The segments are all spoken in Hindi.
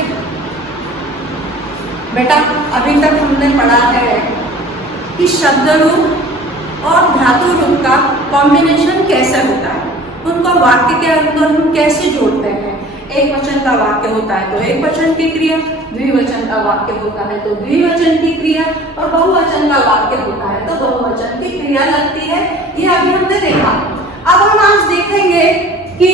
है बेटा, अभी तक हमने पढ़ा है कि शब्द रूप और धातु रूप का कॉम्बिनेशन कैसे होता है, उनको वाक्य के अंदर हम कैसे जोड़ते हैं। एक वचन का वाक्य होता है तो एक वचन की क्रिया, द्विवचन का वाक्य होता है तो द्विवचन की क्रिया, और बहुवचन का वाक्य होता है तो बहुवचन की क्रिया लगती है। ये अभी हमने देखा। अब हम आज देखेंगे कि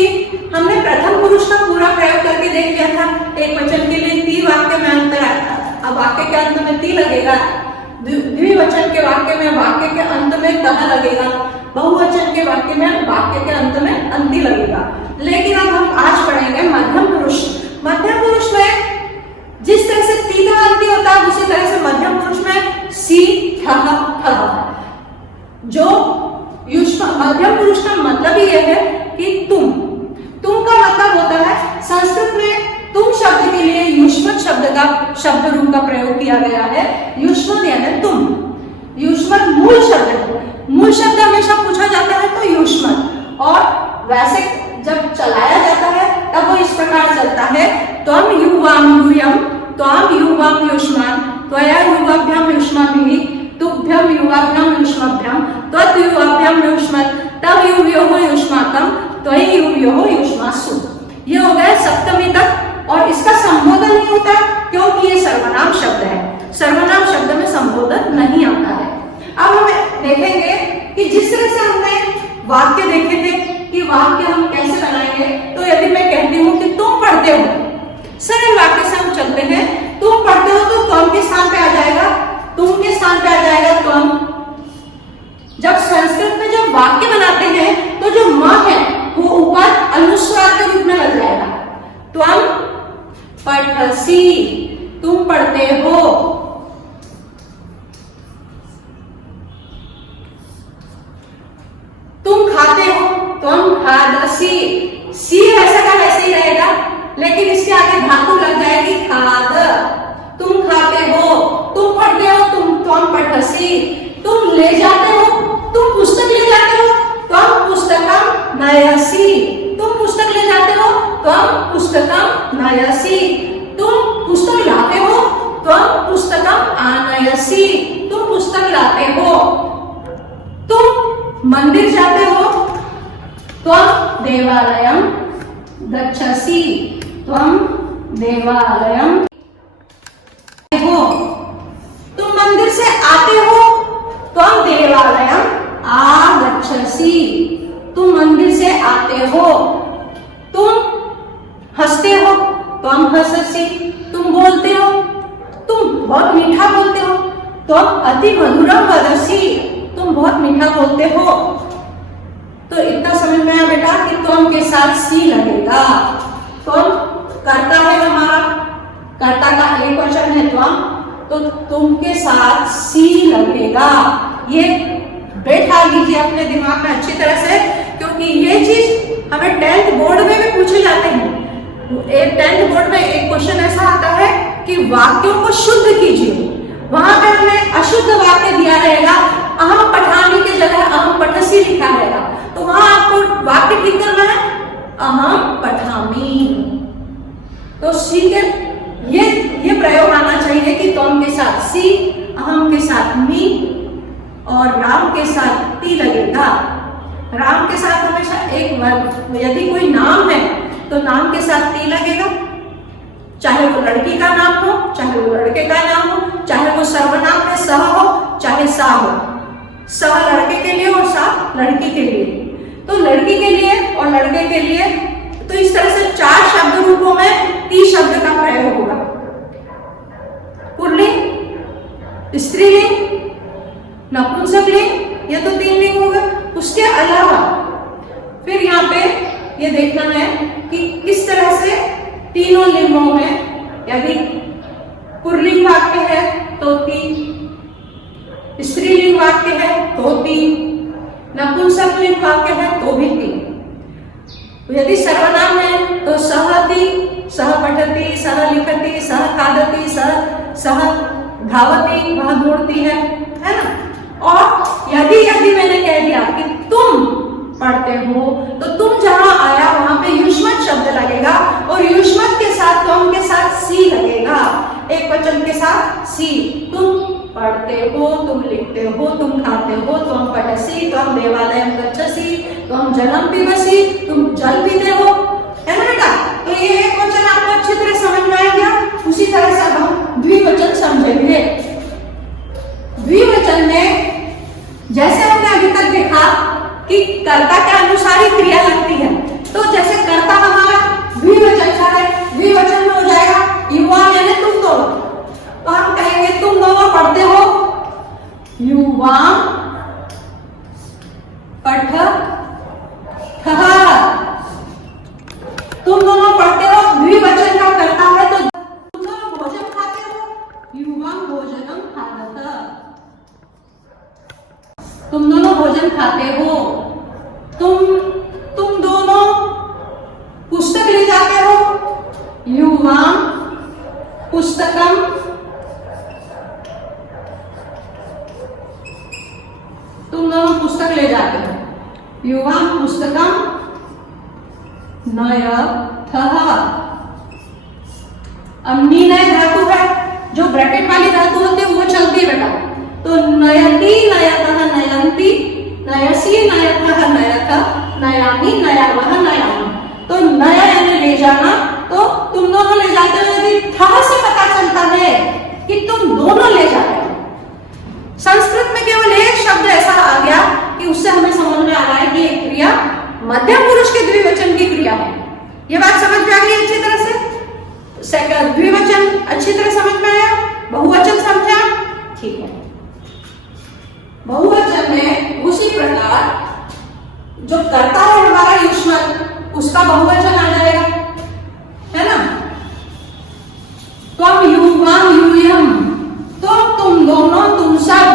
हमने प्रथम पुरुष का पूरा प्रयोग करके देख लिया था। एक वचन के लिए ती वाक्य में अंतर आता है, अब वाक्य के अंत में ती लगेगा। द्विवचन के वाक्य में वाक्य के अंत में तह लगेगा, बहुवचन के वाक्य में वाक्य के अंत में अंति लगेगा। लेकिन अब हम आज पढ़ेंगे मध्यम पुरुष। मध्यम पुरुष में जिस तरह से ती का अंति होता है उसी तरह से मध्यम पुरुष में सी थ जो मध्यम पुरुष का मतलब ही यह है कि तुम का मतलब होता है, संस्कृत में तुम शब्द के लिए युष्मत शब्द का शब्द रूप का प्रयोग किया गया है। युष्मत यानी तुम, युष्मत मूल शब्द है। मूल शब्द हमेशा पूछा जाता है तो युष्मत, और वैसे जब चलाया जाता है तब वो इस प्रकार चलता है, त्वम युवाम यूयम, त्वम युवाम युष्मान, त्वया युवाभ्याम युष्माभिः, तुभ्यम युवाभ्याम युष्माभ्याम, त्वत् युवाभ्याम युष्मत्, तव युवयोः युष्माकं, त्वयि युवयोः युष्मासु। ये हो गया सप्तमी तक, और इसका संबोधन नहीं होता क्योंकि ये सर्वनाम शब्द है। सर्वनाम शब्द में संबोधन नहीं आता है। अब हम देखेंगे कि जिस तरह से हमने वाक्य देखे थे कि वाक्य हम कैसे बनाएंगे, तो यदि मैं कहती हूँ कि तुम पढ़ते हो, सरल वाक्य से हम चलते हैं। तुम पढ़ते हो तो तुम के स्थान पे आ जाएगा, तुम के स्थान पे आ जाएगा तुम। जब संस्कृत में जब वाक्य बनाते हैं तो जो म है वो ऊपर अनुस्वार के रूप में लग जाएगा। त्वम पठसि, तुम पढ़ते हो। तुम खाते हो, त्वम खादसि। सी वैसा का वैसे ही रहेगा, लेकिन इसके आगे धातु लग जाएगी खाद। तुम खाते हो, तुम पढ़ते हो, त्वम पठसि। तुम ले जाते हो, तुम पुस्तक ले जाते हो, त्वम पुस्तकं नयसि। तुम पुस्तक ले जाते हो, त्वम पुस्तकं नयसि। तुम पुस्तक लाते हो, त्वम पुस्तकं आनयसि। तुम पुस्तक लाते हो। तुम मंदिर जाते हो, त्वम देवालयं गच्छसि। त्वम देवालयं हो। तुम मंदिर से आते हो, त्वम देवालयं आगच्छसि। तुम मंदिर से आते हो। तुम हंसते हो, त्वम हंससि। तुम बोलते हो, तुम बहुत मीठा बोलते हो, त्वम अति मधुरं वदसि। तुम बहुत मीठा बोलते हो। तो इतना समझ में आया बेटा कि त्वम के साथ सी लगेगा। त्वम कर्ता है हमारा, कर्ता का एक वचन है त्वम, तो तुम के साथ सी लगेगा। ये बैठा लीजिए अपने दिमाग में अच्छी तरह से, क्योंकि ये चीज हमें 10th बोर्ड में भी पूछे जाते हैं। 10th बोर्ड में एक क्वेश्चन ऐसा आता है कि वाक्यों को शुद्ध कीजिए। वहां पर हमें अशुद्ध वाक्य दिया रहेगा, अहम पठामी के जगह अहम पठसी लिखा रहेगा, तो वहां आपको वाक्य ठीक करना है अहम पठामी। तो सी के ये प्रयोग आना चाहिए कि तुम के साथ सी, अहम के साथ मी, और राम के साथ ती लगेगा। राम के साथ हमेशा एक वर्ग, यदि कोई नाम है तो नाम के साथ ती लगेगा, चाहे वो लड़की का नाम हो, चाहे वो लड़के का नाम हो, चाहे वो सर्वनाम में सह हो, चाहे सा हो। सह लड़के के लिए और सा लड़की के लिए। तो लड़की के लिए और लड़के के लिए, तो इस तरह से 4 शब्द रूपों में ती शब्द का प्रयोग होगा। पुल्लिंग, स्त्रीलिंग, नपुंसकलिंग, ये तो 3 लिंग होगा। उसके अलावा फिर यहाँ पे ये देखना है कि किस तरह से तीनों लिंगों में, यदि पुल्लिंग वाक्य है तो 3, स्त्रीलिंग वाक्य है तो 3, नपुंसकलिंग वाक्य है तो भी 3। यदि सर्वनाम है तो सहति, सह पठति, सह लिखति, सह खादति, सह धावति, वह दौड़ती है ना। और यदि मैंने कह दिया कि तुम पढ़ते हो, तो तुम जहां आया वहां पे युष्मत शब्द लगेगा, और युष्मत के साथ तुम के साथ सी एक वचन के साथ सी। तुम पढ़ते हो, तुम लिखते हो, तुम खाते हो, तुम पठसी, तुम देवालयम गच्छसि, तुम जलम पिबसि, तुम जल पीते हो, है ना बेटा। तो ये एक वचन आपको अच्छी तरह समझ में आ गया। उसी तरह से अब हम द्विवचन समझेंगे। द्विवचन में जैसे हमने अभी तक देखा कि कर्ता के अनुसार ही क्रिया लगती है, तो जैसे कर्ता हमारा द्विवचन का है, द्विवचन में हो जाएगा युवा यानी तुम दोनों। तो हम कहेंगे तुम दोनों पढ़ते हो, युवा पठः। तुम दोनों पढ़ते हो, द्विवचन का कर्ता है, तो तुम दोनों भोजन खाते हो, युवा भोजनम खादत। तुम दोनों भोजन खाते हो। तुम दोनों पुस्तक ले जाते हो, युवा पुस्तकम। तुम दोनों पुस्तक ले जाते हो, युवा पुस्तकम नयथः। अब निर्णय धातु है, जो ब्रैकेट वाली धातु होती है वो चलती है बेटा। तो नयति नयतः नयन्ति, नयसि नयथः नयथ, नयामि नयामः नयामि। तो नया यानी ले जाना, तो तुम दोनों ले जाते हो। यदि था से पता चलता है कि तुम दोनों ले जाते हो। संस्कृत में केवल एक शब्द ऐसा आ गया कि उससे हमें समझ में आ रहा है कि ये क्रिया मध्यम पुरुष के द्विवचन की क्रिया है। ये बात समझ में आ गई अच्छी तरह से। द्विवचन अच्छी तरह समझ में आया, बहुवचन समझा, ठीक है। बहुवचन में उसी प्रकार जो करता है हमारा युष्मत, उसका बहुवचन आ जाएगा, है ना। तो हम युवाम यूयम, तो तुम दोनों, तुम सब,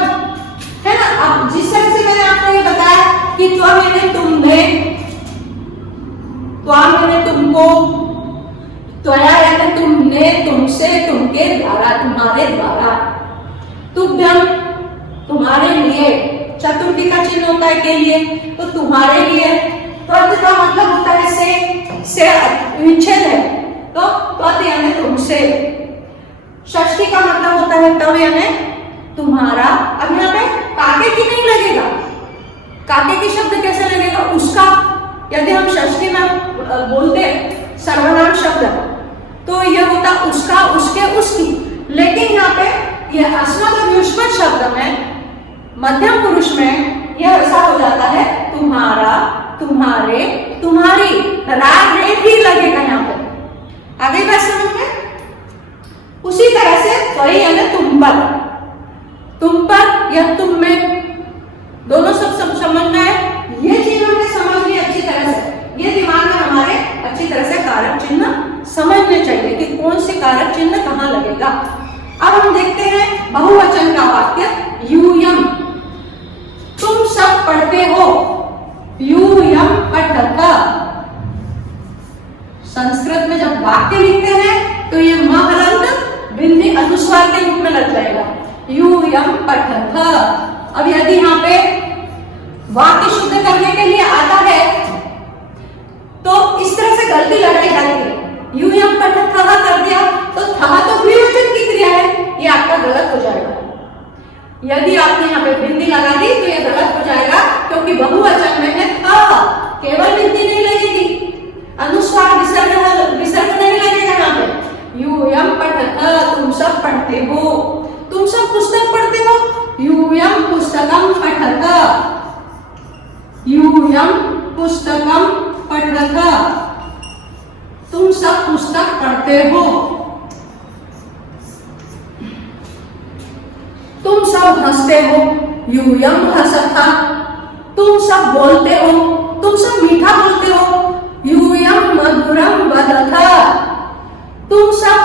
है ना। अब जिस तरह से मैंने आपको ये बताया कि त्वम यानी तुमने, त्वाम यानी तुमको, त्वया यानी तुमने, तुमसे, तुमके द्वारा, तुम्हारे द्वारा, तुभ्यम तुम्हारे लिए, चतुर्थी का चिन्ह होता है के लिए, तो तुम्हारे लिए। त्वत का मतलब होता है से विच्छेद है, तो त्वत यानी तुमसे। षष्ठी का मतलब होता है तव यानी तुम्हारा। अब यहाँ पे काके की नहीं लगेगा, काके की शब्द कैसे लगेगा, उसका। यदि हम षष्ठी में बोलते सर्वनाम शब्द, तो यह होता उसका, उसके, उसकी। लेकिन यहाँ पे यह अस्मत् और युष्मत् शब्द में मध्यम पुरुष में यह ऐसा हो जाता है तुम्हारा, तुम्हारे, तुम्हारी। राग रे भी लगेगा यहाँ पे। आगे बात समझ में। उसी तरह से त्वयि यानी तुम पर या तुम में, दोनों सब समझ में आए। ये चीज हमने समझ ली अच्छी तरह से। ये दिमाग में हमारे अच्छी तरह से कारक चिन्ह समझने चाहिए कि कौन से कारक चिन्ह कहाँ लगेगा। अब हम देखते हैं बहुवचन का वाक्य, यूयम तुम सब पढ़ते हो, यूयम पठत। संस्कृत में जब वाक्य लिखते हैं तो ये म हलंत बिंदी अनुस्वार के रूप में लग जाएगा, यूयम पठत। अब यदि यहाँ पे वाक्य शुद्ध करने के लिए आता है तो इस तरह से गलती लगाई जाती है। यूयम पठत कर दिया तो था तो द्विवचन की क्रिया है, ये आपका गलत हो जाएगा। यदि आपने यहाँ पे बिंदी लगा दी तो ये गलत हो जाएगा, क्योंकि बहुवचन में है था, केवल बिंदी नहीं लगेगी, अनुस्वार विसर्ग नहीं लगेगा यहाँ पे। यूयम पठत तुम सब पढ़ते हो, तुम सब पुस्तक पढ़ते हो, यूयम पुस्तकम पठत, यूयम पुस्तकम पठत। तुम सब पुस्तक पढ़ते हो, तुम सब हंसते हो, यूयम हसता। तुम सब बोलते हो, तुम सब मीठा बोलते हो, यूयम मधुरम वदता। तुम सब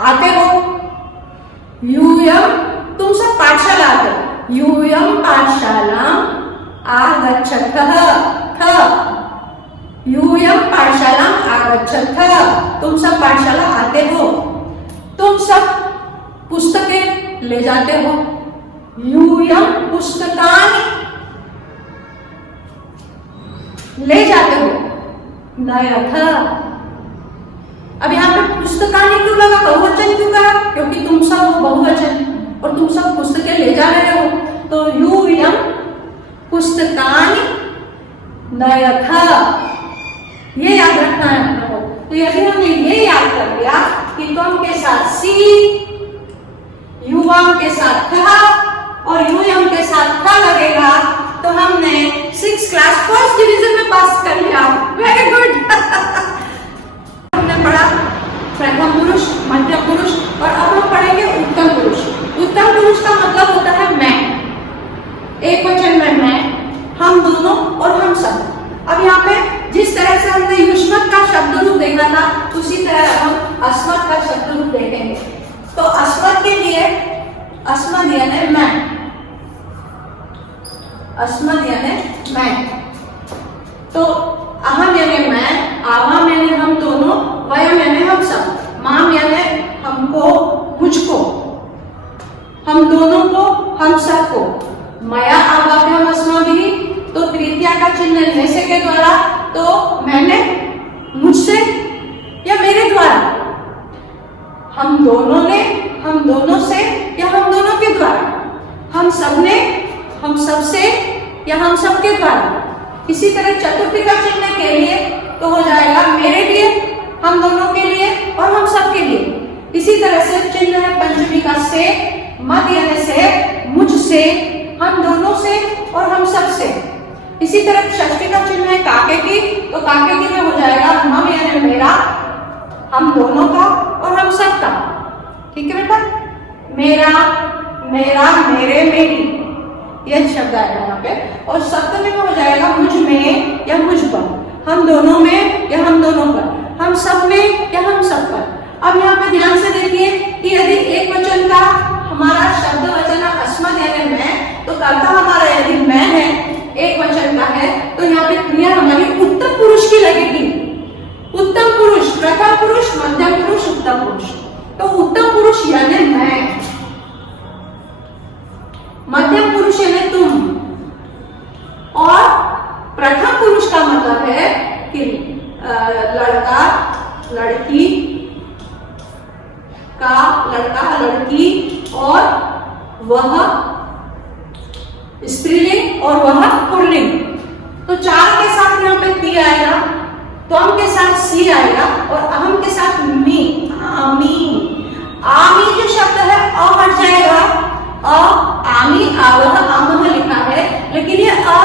आते हो, यूयम तुम सब पाठशाला आते हो, यूयम पाठशाला आगच्छतः। यूयम पाठशाला आगच्छतः, तुम सब पाठशाला आते हो। तुम सब पुस्तकें ले जाते हो, यूयम पुस्तकानि ले जाते हो, नयथ। अब यहाँ पे पुस्तकानि क्यों लगा, बहुवचन क्यों कहा? क्योंकि तुम सब बहुवचन और तुम सब पुस्तकें ले जा रहे हो, तो यूयम पुस्तकानि नयथ, ये याद रखना है हम लोगों को। तो यदि हमने ये याद कर लिया कि त्वम के साथ सी, युवम के साथ थ और यूयम के साथ थ लगेगा, तो हमने 6th क्लास फर्स्ट डिवीजन में पास कर लिया। Very good. हमने पढ़ा प्रथम पुरुष, मध्यम पुरुष और अब हम पढ़ेंगे उत्तम पुरुष। उत्तम पुरुष का मतलब होता है मैं, एक वचन में मैं, हम दोनों और हम सब। अब यहाँ पे जिस तरह से हमने युष्मत का शब्द रूप देखा था, उसी तरह हम अस्मत् का शब्द रूप देखेंगे। तो अस्मत् के लिए अस्मत् यानी मैं, अस्मत् यानी मैं, तो अहम यानी मैं, आवाम यानी हम दोनों, वयम यानी हम सब, माम यानी हमको, मुझको, हम दोनों को, हम सबको, मया आवाभ्याम अस्माभिः, तो तृतीया का चिन्ह में से के द्वारा, तो मैंने, मुझसे या मेरे द्वारा, हम दोनों ने, हम दोनों से या हम दोनों के द्वारा, हम सब ने, हम सब से या हम सब के द्वारा। इसी तरह चतुर्थी का चिन्ह के लिए तो हो जाएगा मेरे लिए, हम दोनों के लिए और हम सब के लिए। इसी तरह से चिन्ह है पंचमी का से, मत यानी से, मुझसे, हम दोनों से और हम सब से। इसी तरह षष्ठी का चिन्ह है काके की, तो काके की में हो जाएगा मम यानी मेरा, हम दोनों का और हम सब का। ठीक है बेटा, मेरा, मेरा, मेरे, मेरी, यह शब्द आएगा यहाँ पे। और सप्तमी में हो जाएगा मुझ में या मुझ पर, हम दोनों में या हम दोनों पर, हम सब में या हम सब पर। अब यहाँ पे ध्यान से देखिए कि यदि एक वचन का हमारा शब्द वचन अस्मत् यानी मैं, तो कर्ता हमारा यदि मैं है, एक वचन का है, तो यहाँ पे क्रिया हमारी उत्तम पुरुष की लगेगी। उत्तम पुरुष, प्रथम पुरुष, मध्यम पुरुष, उत्तम पुरुष। तो उत्तम पुरुष यानी मैं, मध्यम पुरुष यानी तुम, और प्रथम पुरुष का मतलब है कि लड़का, लड़की का, लड़का, लड़की, और वह स्त्रीलिंग और वह पुल्लिंग। तो चार के साथ यहाँ पे ती आएगा, त्वम के साथ सी आएगा और अहम के साथ मी, आमी। आमी जो शब्द है अ हट जाएगा, आमी, आवह, आमह लिखा है, लेकिन ये अ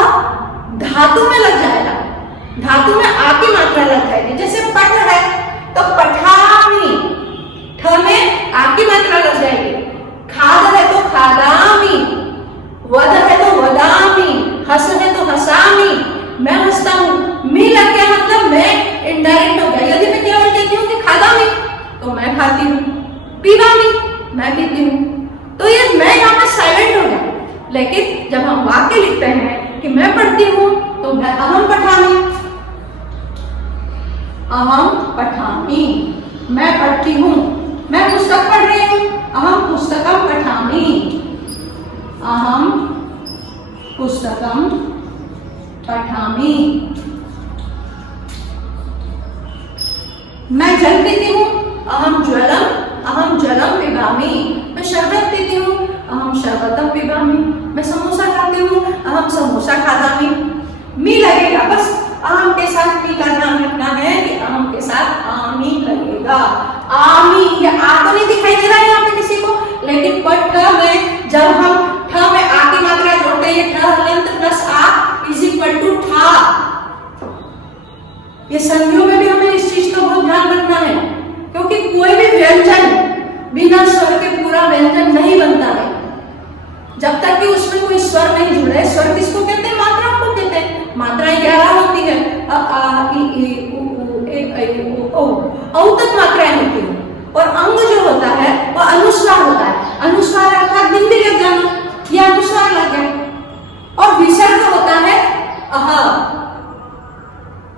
धातु में लग जाएगा, धातु में आ की मात्रा लग जाएगी। जैसे पठ है तो पठामी, ठ में आ की मात्रा लग जाएगी। खाद है तो खादामी, वद है तो वदामी, हस है तो हसामी, मैं हंसता हूँ। मी लग गया मतलब मैं इनडायरेक्ट हो गया। यदि मैं केवल कहती हूँ कि खादामी, तो मैं खाती हूँ, पीवामी, मैं पीती हूँ, तो ये मैं यहाँ पे साइलेंट हो गया। लेकिन जब हम वाक्य लिखते हैं कि मैं पढ़ती हूँ, तो मैं अहम पठामी, अहम पठामी, मैं पढ़ती हूँ, मैं पुस्तक पढ़ रही हूँ, अहम पुस्तकम पठामी, अहम पुस्तकम पठामी। मैं जल पीती हूँ, अहम जलम पिबामी, मैं शरबत पीती हूँ, अहम शरबतम पिबामी, मैं समोसा खाती हूँ, अहम समोसा खादामी। मी लगेगा, बस अहम के साथ मी का ध्यान रखना है कि अहम के साथ आमी लगेगा। आमी, ये आ तो नहीं दिखाई दे रहा है यहाँ पे किसी को, लेकिन पठ में जब हम ठ में आ की मात्रा जोड़ते हैं, ठ हलंत प्लस आ इज इक्वल टू ठा। ये संधियों में भी हमें इस चीज का बहुत ध्यान रखना है, क्योंकि कोई भी व्यंजन बिना स्वर के पूरा व्यंजन नहीं बनता है। जब तक कि उसमें कोई स्वर नहीं जुड़े, स्वर किसको कहते हैं? मात्राओं को कहते हैं। मात्राएं 11 होती है, अ आ इ उ ए ऐ ओ औ तक मात्राएं होती है। और अंग जो होता है वो अनुस्वार होता है। अनुस्वार अर्थात बिंदी लग जाना, यह अनुस्वार लग गया। और विसर्ग होता है अह।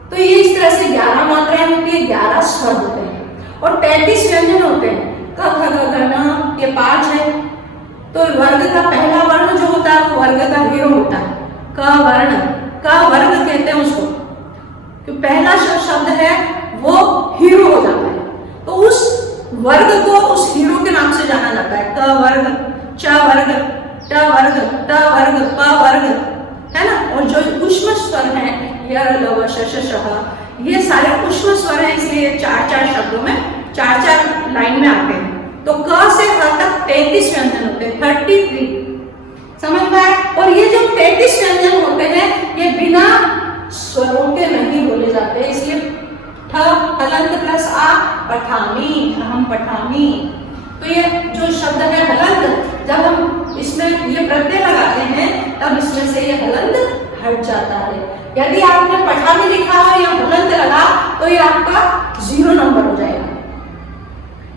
तो ये इस तरह से 11 मात्राएं होती है, 11 स्वर होते हैं और 33 व्यंजन होते हैं। क ख ग घ न, ये 5 है। तो वर्ग का पहला वर्ण जो होता है वो वर्ग का हीरो होता है, क वर्ण, का वर्ग कहते हैं उसको। तो पहला जो शब्द है वो हीरो हो जाता है। तो उस वर्ग को उस हीरो के नाम से जाना जाता है। क वर्ग, च वर्ग, ट वर्ग, ट वर्ग, प वर्ग, है ना। और जो ऊष्म स्वर है य ल व श श श, ये सारे ऊष्म स्वर हैं, इसलिए 4-4 शब्दों में 4-4 लाइन में आते हैं। तो क से ह तक 33 व्यंजन होते हैं, 33, समझ में आया। और ये जो 33 व्यंजन होते हैं ये बिना स्वरों के नहीं बोले जाते, इसलिए ठ हलंत प्लस आ, पठामी, हम पठामी। तो ये जो शब्द है हलंत, जब हम इसमें ये प्रत्यय लगाते हैं तब इसमें से ये हलंत हट जाता है। यदि आपने पठामी लिखा है या हलंत लगा तो ये आपका 0 नंबर हो जाएगा।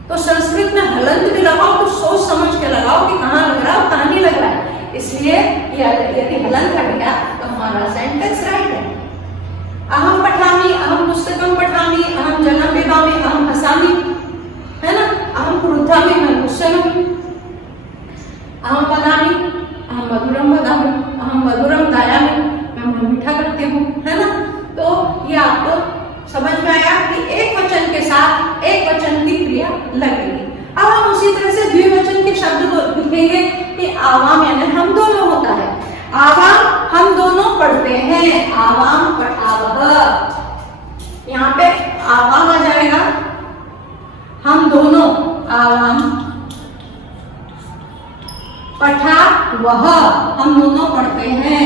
तो संस्कृत में हलंत भी लगाओ तो सोच समझ के लगाओ कि कहाँ लग रहा है और कहाँ नहीं लग रहा है। इसलिए यदि हलंत हट गया तो हमारा सेंटेंस राइट है। अहम पठामी, अहम पुस्तकम पठामी, अहम जलम पिबामी, अहम हसामी, है ना। अहम क्रुद्धामी, मैं गुस्से में हूं। अहम वदामी, अहम मधुरम वदामी, अहम मधुरम गायामी, मैं मीठा करती हूँ, है ना। तो ये आपको समझ में आया कि एक वचन के साथ एक वचन की क्रिया लगेगी। अब हम उसी तरह से द्विवचन के शब्द को लिखेंगे कि आवाम यानी हम दोनों होता है। आवाम हम दोनों पढ़ते हैं, आवाम पठावह, यहाँ पे आवाम आ जाएगा, हम दोनों, आवाम पठावह, हम दोनों पढ़ते हैं।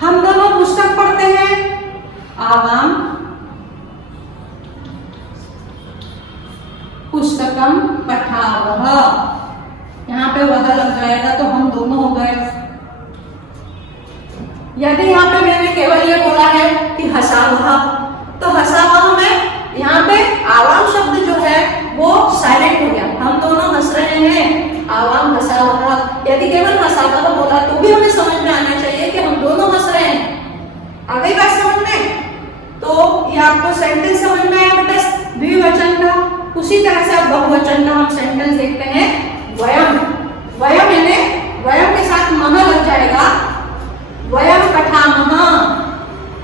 हम दोनों पुस्तक पढ़ते हैं, आवाम पुस्तकम पठावह, यहाँ पे वह लग जाएगा तो हम दोनों हो गए। यदि यहाँ पे मैंने केवल ये बोला है कि हसावह, तो हसावह में यहाँ पे आवाम शब्द जो है वो साइलेंट हो गया, हम दोनों हंस रहे हैं, आवाम हसावह। यदि केवल हसावह बोला तो भी हमें समझ में आना चाहिए कि हम दोनों हंस रहे हैं। आ गई बात समझ में? तो ये आपको सेंटेंस समझ में आया बेटा द्विवचन का। उसी तरह से अब बहुवचन का हम सेंटेंस देखते हैं। वयम, वयम यानी वयम के साथ मह लग जाएगा, वयम पठामः,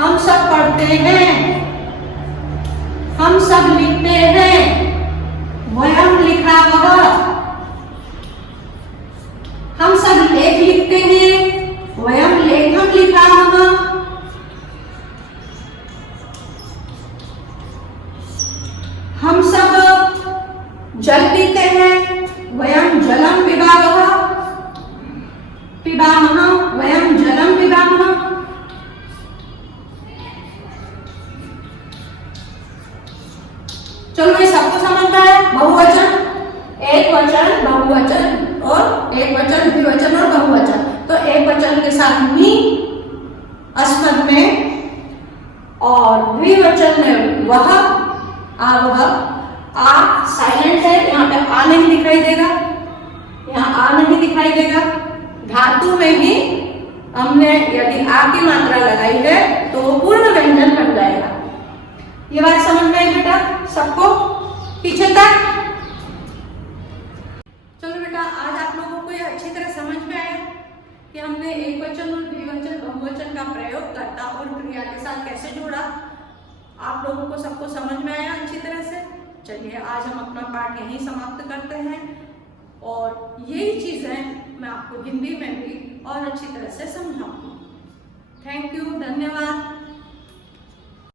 हम सब पढ़ते हैं, हम सब लिखते हैं, वयम लिखावः, हम सब लेख लिखते हैं, वयम लेखम लिखामः, हम सब जल पीते हैं, वयम जलम पिबावः, पिबामः, वयम जलम पिबामः। चलो ये सबको समझ में आया। बहुवचन, एक वचन, बहुवचन, और एक वचन, द्विवचन और बहुवचन। तो एक वचन के साथ मी अस्मद में, और द्विवचन में वह, आवह, आ साइलेंट है, यहाँ पे आ नहीं दिखाई देगा, यहाँ आ नहीं दिखाई देगा। धातु में ही हमने यदि आ की मात्रा लगाई है तो वो पूर्ण व्यंजन बन जाएगा। ये बात समझ में आई बेटा सबको पीछे तक? चलो बेटा आज आप लोगों को ये अच्छी तरह समझ में आया कि हमने एक वचन और द्विवचन बहुवचन का प्रयोग करता और क्रिया के साथ कैसे जोड़ा। आप लोगों को सबको समझ में आया अच्छी तरह से? चलिए आज हम अपना पाठ यहीं समाप्त करते हैं, और यही चीजें मैं आपको हिंदी में भी और अच्छी तरह से समझाऊंगी। थैंक यू, धन्यवाद।